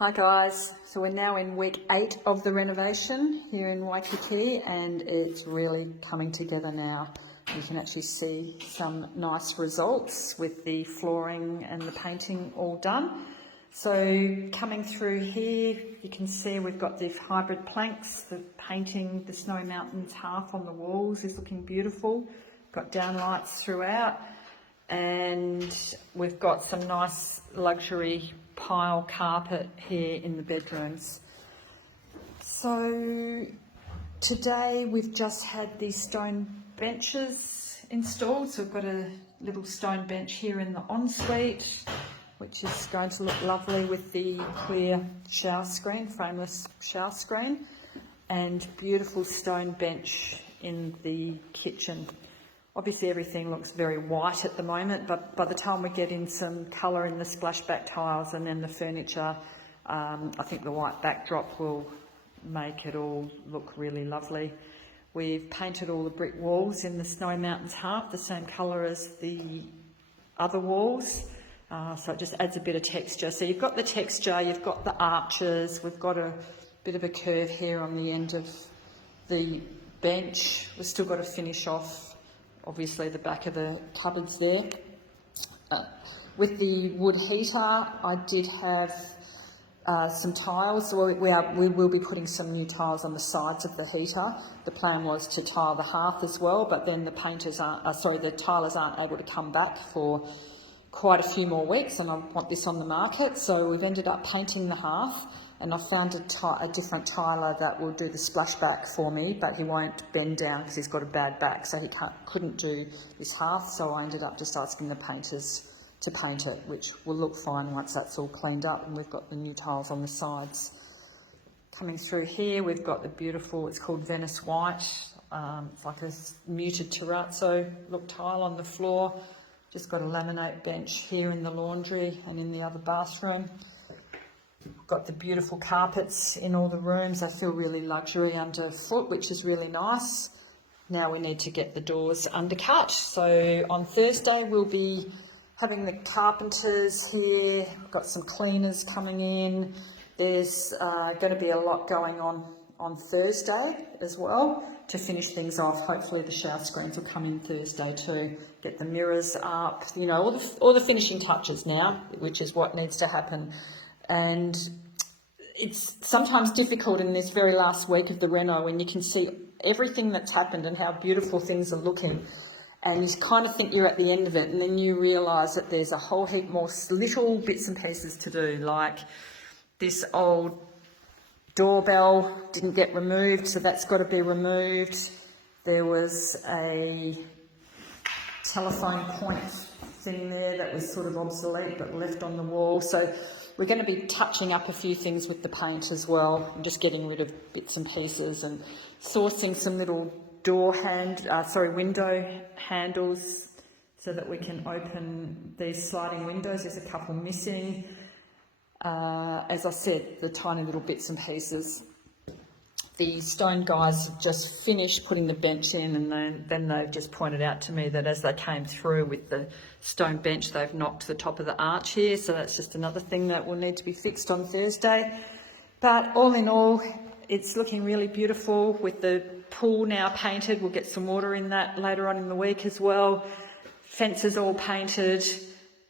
Hi guys, so we're now in week 8 of the renovation here in Waikiki and it's really coming together now. You can actually see some nice results with the flooring and the painting all done. So coming through here, you can see we've got the hybrid planks, the painting, the Snowy Mountains half on the walls is looking beautiful. Got downlights throughout and we've got some nice luxury pile carpet here in the bedrooms. So today we've just had these stone benches installed. So we've got a little stone bench here in the ensuite, which is going to look lovely with the clear shower screen, frameless shower screen, and beautiful stone bench in the kitchen. Obviously everything looks very white at the moment, but by the time we get in some colour in the splashback tiles and then the furniture, I think the white backdrop will make it all look really lovely. We've painted all the brick walls in the Snowy Mountains half, the same colour as the other walls, so it just adds a bit of texture. So you've got the texture, you've got the arches, we've got a bit of a curve here on the end of the bench. We've still got to finish off obviously the back of the cupboards there. With the wood heater, I did have some tiles. So we will be putting some new tiles on the sides of the heater. The plan was to tile the hearth as well, but then the tilers aren't able to come back for quite a few more weeks, and I want this on the market. So we've ended up painting the hearth, and I found a different tiler that will do the splashback for me, but he won't bend down because he's got a bad back, so he couldn't do this hearth. So I ended up just asking the painters to paint it, which will look fine once that's all cleaned up and we've got the new tiles on the sides. Coming through here, we've got the beautiful, it's called Venice White. It's like a muted terrazzo look tile on the floor. Just got a laminate bench here in the laundry and in the other bathroom. Got the beautiful carpets in all the rooms. They feel really luxury underfoot, which is really nice. Now we need to get the doors undercut. So on Thursday we'll be having the carpenters here. We've got some cleaners coming in. There's going to be a lot going on Thursday as well to finish things off. Hopefully the shower screens will come in Thursday too. Get the mirrors up, you know, all the finishing touches now, which is what needs to happen. And it's sometimes difficult in this very last week of the reno when you can see everything that's happened and how beautiful things are looking, and you kind of think you're at the end of it, and then you realise that there's a whole heap more little bits and pieces to do, like this old doorbell didn't get removed, so that's got to be removed. There was a telephone point thing there that was sort of obsolete but left on the wall. So we're going to be touching up a few things with the paint as well, and just getting rid of bits and pieces and sourcing some little window handles so that we can open these sliding windows. There's a couple missing. As I said, the tiny little bits and pieces. The stone guys have just finished putting the bench in, and then they've just pointed out to me that as they came through with the stone bench, they've knocked the top of the arch here, so that's just another thing that will need to be fixed on Thursday. But all in all, it's looking really beautiful with the pool now painted. We'll get some water in that later on in the week as well. Fences all painted,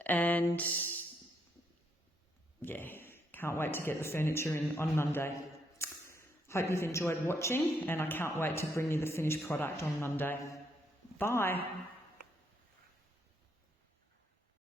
and yeah, can't wait to get the furniture in on Monday. Hope you've enjoyed watching, and I can't wait to bring you the finished product on Monday. Bye.